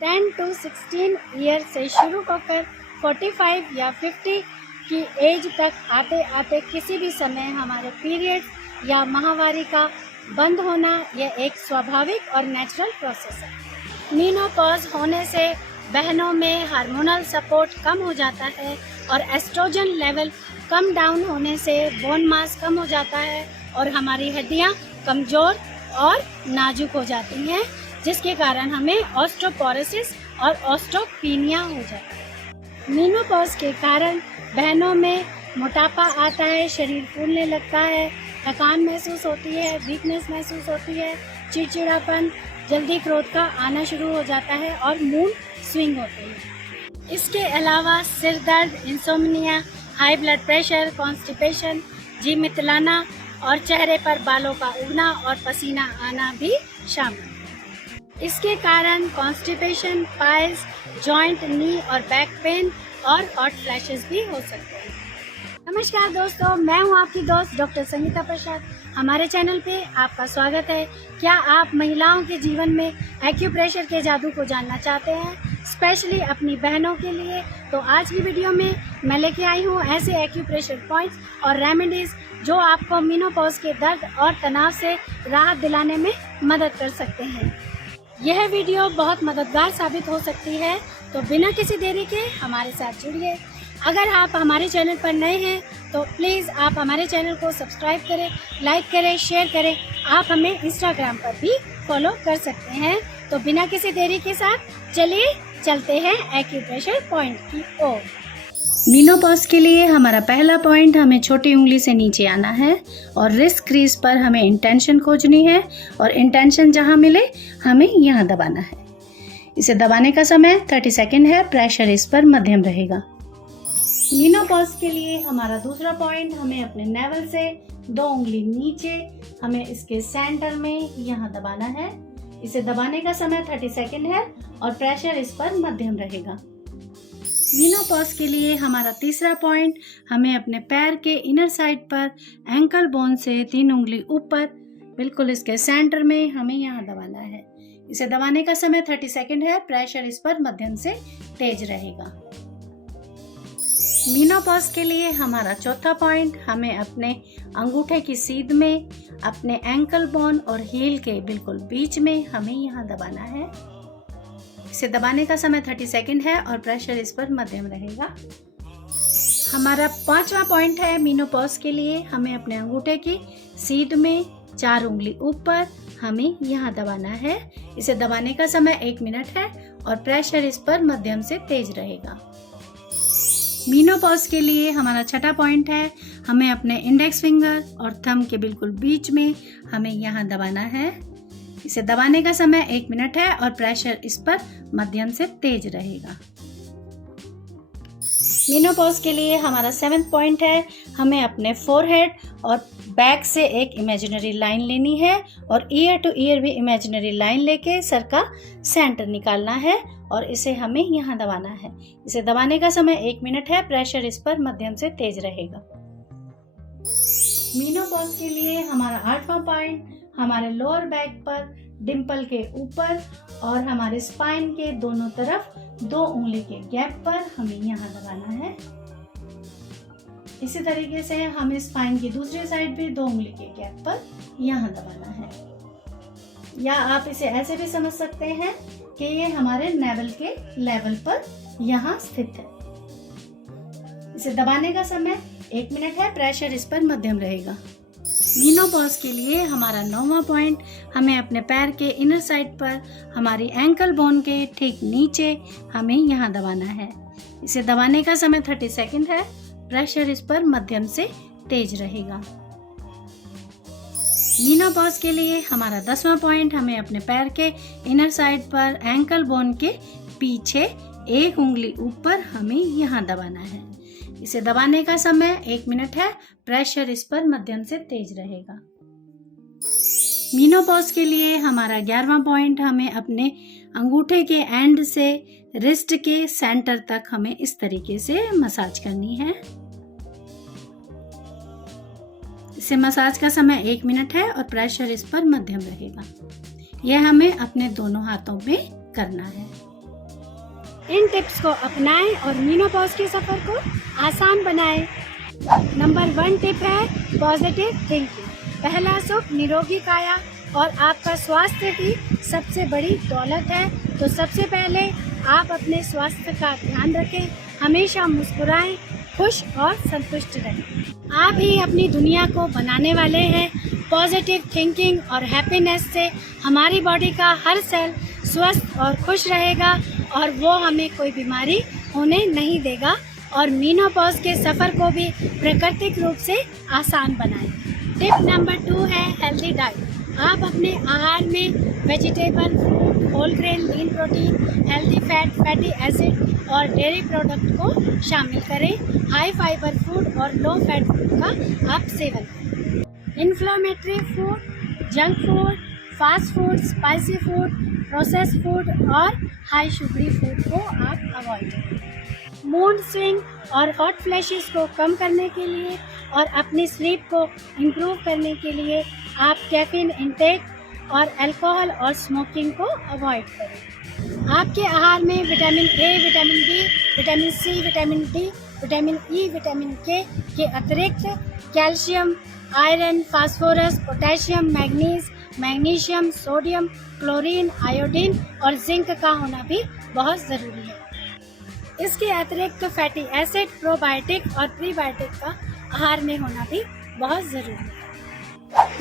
10 to 16 year से शुरू होकर 45 या 50 की एज तक आते आते किसी भी समय हमारे पीरियड्स या माहवारी का बंद होना यह एक स्वाभाविक और नेचुरल प्रोसेस है। मीनोपॉज होने से बहनों में हार्मोनल सपोर्ट कम हो जाता है और एस्ट्रोजन लेवल कम डाउन होने से बोन मास कम हो जाता है और हमारी हड्डियां कमज़ोर और नाजुक हो जाती हैं, जिसके कारण हमें ऑस्टियोपोरोसिस और ऑस्टियोपीनिया हो जाता है। मीनोपॉज के कारण बहनों में मोटापा आता है, शरीर फूलने लगता है, थकान महसूस होती है, वीकनेस महसूस होती है, चिड़चिड़ापन, जल्दी क्रोध का आना शुरू हो जाता है और मूड स्विंग होते हैं। इसके अलावा सिर दर्द, insomnia, high blood pressure, constipation, जी मितलाना और चेहरे पर बालों का उगना और पसीना आना भी शामिल है। इसके कारण कॉन्स्टिपेशन, पाइल्स, जॉइंट, नी और बैक पेन और हॉट फ्लैशेस भी हो सकते हैं। नमस्कार दोस्तों, मैं हूं आपकी दोस्त डॉक्टर संगीता प्रसाद। हमारे चैनल पे आपका स्वागत है। क्या आप महिलाओं के जीवन में एक्यूप्रेशर के जादू को जानना चाहते हैं, स्पेशली अपनी बहनों के लिए? तो आज की वीडियो में मैं लेके आई हूँ ऐसे एक्यूप्रेशर पॉइंट्स और रेमेडीज़ जो आपको मीनोपॉज के दर्द और तनाव से राहत दिलाने में मदद कर सकते हैं। यह वीडियो बहुत मददगार साबित हो सकती है, तो बिना किसी देरी के हमारे साथ जुड़िए। अगर आप हमारे चैनल पर नए हैं तो प्लीज़ आप हमारे चैनल को सब्सक्राइब करें, लाइक करें, शेयर करें। आप हमें इंस्टाग्राम पर भी फॉलो कर सकते हैं। तो बिना किसी देरी के साथ चलिए चलते हैं एक्यूप्रेशर पॉइंट की ओर। मीनोपॉज के लिए हमारा पहला पॉइंट, हमें छोटी उंगली से नीचे आना है और रिस्ट क्रीज पर हमें इंटेंशन खोजनी है और इंटेंशन जहां मिले हमें यहां दबाना है। इसे दबाने का समय 30 सेकेंड है। प्रेशर इस पर मध्यम रहेगा। मीनोपॉज के लिए हमारा दूसरा पॉइंट, हमें अपने नेवल से 2 उंगली नीचे, हमें इसके सेंटर में यहाँ दबाना है। इसे दबाने का समय 30 सेकेंड है और प्रेशर इस पर मध्यम रहेगा। मीनोपॉज के लिए हमारा तीसरा पॉइंट, हमें अपने पैर के इनर साइड पर एंकल बोन से 3 उंगली ऊपर, बिल्कुल इसके सेंटर में हमें यहाँ दबाना है। इसे दबाने का समय 30 सेकेंड है। प्रेशर इस पर मध्यम से तेज रहेगा। मीनोपॉज के लिए हमारा चौथा पॉइंट, हमें अपने अंगूठे की सीध में, अपने एंकल बोन और हील के बिल्कुल बीच में हमें यहाँ दबाना है। इसे दबाने का समय 30 सेकेंड है और प्रेशर इस पर मध्यम रहेगा। हमारा पांचवा पॉइंट है मीनोपॉज के लिए, हमें अपने अंगूठे की सीध में 4 उंगली ऊपर, हमें यहाँ दबाना है। इसे दबाने का समय 1 मिनट है और प्रेशर इस पर मध्यम से तेज रहेगा। मीनोपॉज के लिए हमारा छठा पॉइंट है, हमें अपने इंडेक्स फिंगर और थंब के बिल्कुल बीच में हमें यहाँ दबाना है। इसे दबाने का समय 1 मिनट है और प्रेशर इस पर मध्यम से तेज रहेगा। मीनोपॉज के लिए हमारा 7वां पॉइंट है, हमें अपने फोरहेड और बैक से एक इमेजिनरी लाइन लेनी है और ईयर टू ईयर भी इमेजिनरी लाइन लेके सर का सेंटर निकालना है और इसे हमें यहाँ दबाना है। इसे दबाने का समय 1 मिनट है। प्रेशर इस पर मध्यम से तेज रहेगा। मीनोपॉज के लिए हमारा 8वां पॉइंट, हमारे लोअर बैक पर डिंपल के ऊपर और हमारे स्पाइन के दोनों तरफ 2 उंगली के गैप पर हमें यहाँ दबाना है। इसी तरीके से हमें स्पाइन की दूसरी साइड भी 2 उंगली के गैप पर यहाँ दबाना है। या आप इसे ऐसे भी समझ सकते हैं कि ये हमारे नेवल के लेवल पर यहाँ स्थित है। इसे दबाने का समय 1 मिनट है। प्रेशर इस पर मध्यम रहेगा। मीनोपॉज के लिए हमारा 9वां पॉइंट, हमें अपने पैर के इनर साइड पर हमारी एंकल बोन के ठीक नीचे हमें यहाँ दबाना है। इसे दबाने का समय 30 सेकेंड है। प्रेशर इस पर मध्यम से तेज रहेगा। मीनोपॉज के लिए हमारा 10वां पॉइंट, हमें अपने पैर के इनर साइड पर एंकल बोन के पीछे 1 उंगली ऊपर हमें यहाँ दबाना है। इसे दबाने का समय 1 मिनट है। प्रेशर इस पर मध्यम से तेज रहेगा। मीनोपॉज के लिए हमारा 11वां पॉइंट, हमें अपने अंगूठे के एंड से रिस्ट के सेंटर तक हमें इस तरीके से मसाज करनी है। इसे मसाज का समय 1 मिनट है और प्रेशर इस पर मध्यम रहेगा। यह हमें अपने दोनों हाथों में करना है। इन टिप्स को अपनाएं और मेनोपॉज के सफ़र को आसान बनाएं। नंबर 1 टिप है पॉजिटिव थिंकिंग। पहला सुख निरोगी काया और आपका स्वास्थ्य की सबसे बड़ी दौलत है, तो सबसे पहले आप अपने स्वास्थ्य का ध्यान रखें, हमेशा मुस्कुराएं, खुश और संतुष्ट रहें। आप ही अपनी दुनिया को बनाने वाले हैं। पॉजिटिव थिंकिंग और हैप्पीनेस से हमारी बॉडी का हर सेल स्वस्थ और खुश रहेगा और वो हमें कोई बीमारी होने नहीं देगा और मेनोपॉज के सफ़र को भी प्राकृतिक रूप से आसान बनाएं। टिप नंबर 2 है हेल्दी डाइट। आप अपने आहार में vegetable, fruit, whole grain, lean protein, healthy fat, fatty acid और डेयरी प्रोडक्ट को शामिल करें। हाई फाइबर फूड और लो फैट फूड का आप सेवन करें। Inflammatory food, junk food, fast food, spicy food, processed food और हाई शुगरी फूड को आप अवॉइड करें। मूड स्विंग और हॉट फ्लैशेस को कम करने के लिए और अपनी स्लीप को इम्प्रूव करने के लिए आप कैफीन इंटेक और अल्कोहल और स्मोकिंग को अवॉइड करें। आपके आहार में vitamin A, vitamin B, vitamin C, vitamin D, vitamin E, vitamin K अतिरिक्त calcium, iron, phosphorus, potassium, magnesium, sodium, chlorine, iodine और जिंक का होना भी बहुत ज़रूरी है। इसके अतिरिक्त फैटी एसिड, प्रोबायोटिक और प्रीबायोटिक का आहार में होना भी बहुत ज़रूरी है।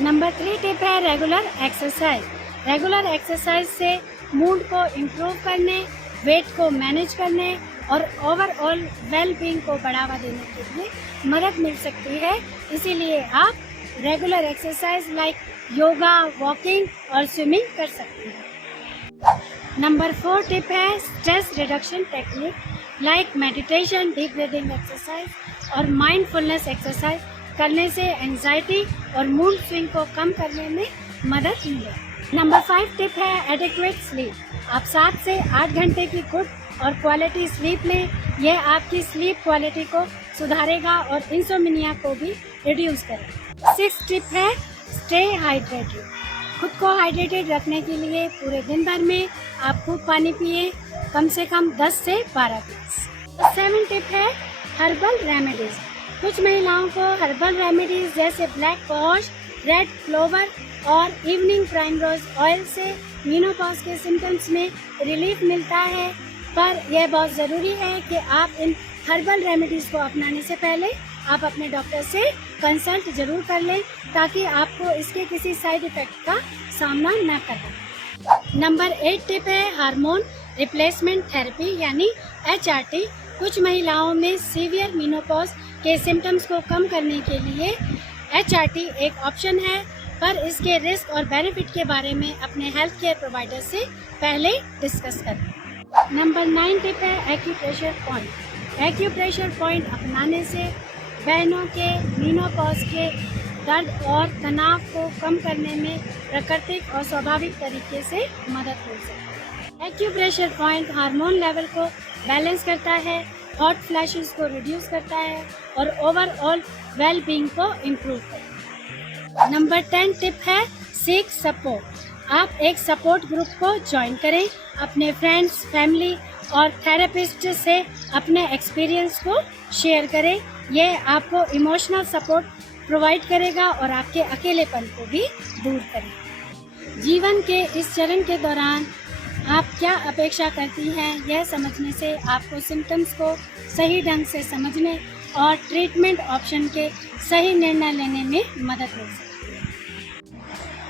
नंबर 3 टिप है रेगुलर एक्सरसाइज। रेगुलर एक्सरसाइज से मूड को इम्प्रूव करने, वेट को मैनेज करने और ओवरऑल वेलबींग को बढ़ावा देने के लिए मदद मिल सकती है। इसीलिए आप regular exercise like yoga, walking और स्विमिंग कर सकते हैं। नंबर 4 टिप है stress reduction technique like meditation, deep breathing exercise और माइंडफुलनेस एक्सरसाइज करने से एंजाइटी और मूड स्विंग को कम करने में मदद मिलेगी। नंबर 5 टिप है एडिक्वेट स्लीप। आप 7 से 8 घंटे की गुड और क्वालिटी स्लीप लें। यह आपकी स्लीप क्वालिटी को सुधारेगा और इंसोम्निया को भी रिड्यूस करेगा। 6 टिप है स्टे हाइड्रेटेड। खुद को हाइड्रेटेड रखने के लिए पूरे दिन भर में आप खूब पानी पिए, कम से कम 10 से 12 ग्लास। 7 टिप है हर्बल रेमेडीज़। कुछ महिलाओं को हर्बल रेमेडीज़ जैसे ब्लैक पॉश, रेड क्लोवर और इवनिंग प्राइमरोज ऑयल से मेनोपॉज के सिम्टम्स में रिलीफ मिलता है, पर यह बहुत ज़रूरी है कि आप इन हर्बल रेमेडीज़ को अपनाने से पहले आप अपने डॉक्टर से कंसल्ट ज़रूर कर लें ताकि आपको इसके किसी साइड इफ़ेक्ट का सामना न करना। नंबर 8 टिप है हार्मोन रिप्लेसमेंट थेरेपी यानी HRT। कुछ महिलाओं में सीवियर मेनोपॉज के सिम्टम्स को कम करने के लिए HRT एक ऑप्शन है, पर इसके रिस्क और बेनिफिट के बारे में अपने हेल्थ केयर प्रोवाइडर से पहले डिस्कस करें। नंबर 9 टिप है एक्यूप्रेशर पॉइंट। एक्यूप्रेशर पॉइंट अपनाने से बहनों के मेनोपॉज के दर्द और तनाव को कम करने में प्राकृतिक और स्वाभाविक तरीके से मदद मिल सकती है। एक्यूप्रेशर पॉइंट हार्मोन लेवल को बैलेंस करता है, हॉट फ्लैशेस को रिड्यूस करता है और ओवरऑल वेलबींग को इम्प्रूव करता है। नंबर 10 टिप है सीक सपोर्ट। आप एक सपोर्ट ग्रुप को ज्वाइन करें, अपने फ्रेंड्स, फैमिली और थेरेपिस्ट से अपने एक्सपीरियंस को शेयर करें। यह आपको इमोशनल सपोर्ट प्रोवाइड करेगा और आपके अकेलेपन को भी दूर करेगा। जीवन के इस चरण के दौरान आप क्या अपेक्षा करती हैं, यह समझने से आपको सिम्टम्स को सही ढंग से समझने और ट्रीटमेंट ऑप्शन के सही निर्णय लेने में मदद मिल सकती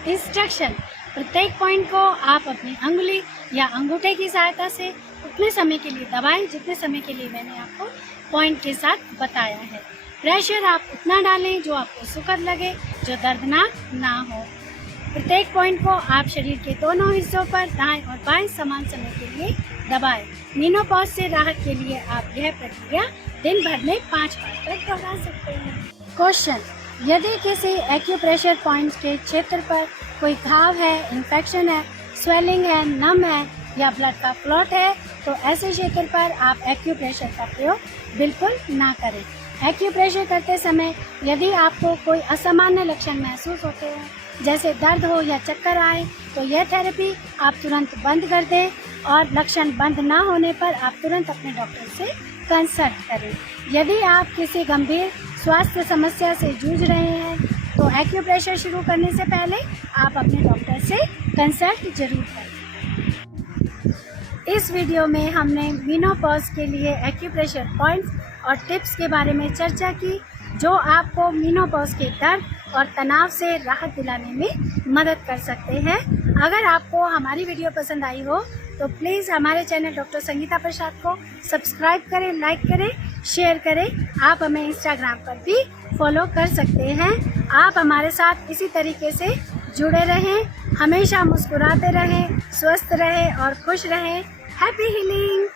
है। इंस्ट्रक्शन: प्रत्येक पॉइंट को आप अपनी अंगुली या अंगूठे की सहायता से उतने समय के लिए दबाएं जितने समय के लिए मैंने आपको पॉइंट के साथ बताया है। प्रेशर आप उतना डालें जो आपको सुखद लगे, जो दर्दनाक ना हो। प्रत्येक पॉइंट को आप शरीर के दोनों हिस्सों पर दाएं और बाएं समान समय के लिए दबाएं। मेनोपॉज से राहत के लिए आप यह प्रक्रिया दिन भर में 5 बार तक दोहरा सकते हैं। क्वेश्चन: यदि किसी एक्यूप्रेशर पॉइंट के क्षेत्र पर कोई घाव है, इन्फेक्शन है, स्वेलिंग है, नम है या ब्लड का क्लॉट है, तो ऐसे क्षेत्र पर आप एक्यूप्रेशर का प्रयोग बिल्कुल ना करें। एक्यूप्रेशर करते समय यदि आपको कोई असामान्य लक्षण महसूस होते हैं जैसे दर्द हो या चक्कर आए तो यह थेरेपी आप तुरंत बंद कर दें और लक्षण बंद ना होने पर आप तुरंत अपने डॉक्टर से कंसल्ट करें। यदि आप किसी गंभीर स्वास्थ्य समस्या से जूझ रहे हैं तो एक्यूप्रेशर शुरू करने से पहले आप अपने डॉक्टर से कंसल्ट जरूर करें। इस वीडियो में हमने मेनोपॉज के लिए एक्यूप्रेशर पॉइंट्स और टिप्स के बारे में चर्चा की, जो आपको मेनोपॉज के दर्द और तनाव से राहत दिलाने में मदद कर सकते हैं। अगर आपको हमारी वीडियो पसंद आई हो तो प्लीज़ हमारे चैनल डॉक्टर संगीता प्रसाद को सब्सक्राइब करें, लाइक करें, शेयर करें। आप हमें इंस्टाग्राम पर भी फॉलो कर सकते हैं। आप हमारे साथ इसी तरीके से जुड़े रहें, हमेशा मुस्कुराते रहें, स्वस्थ रहें और खुश रहें। Happy healing.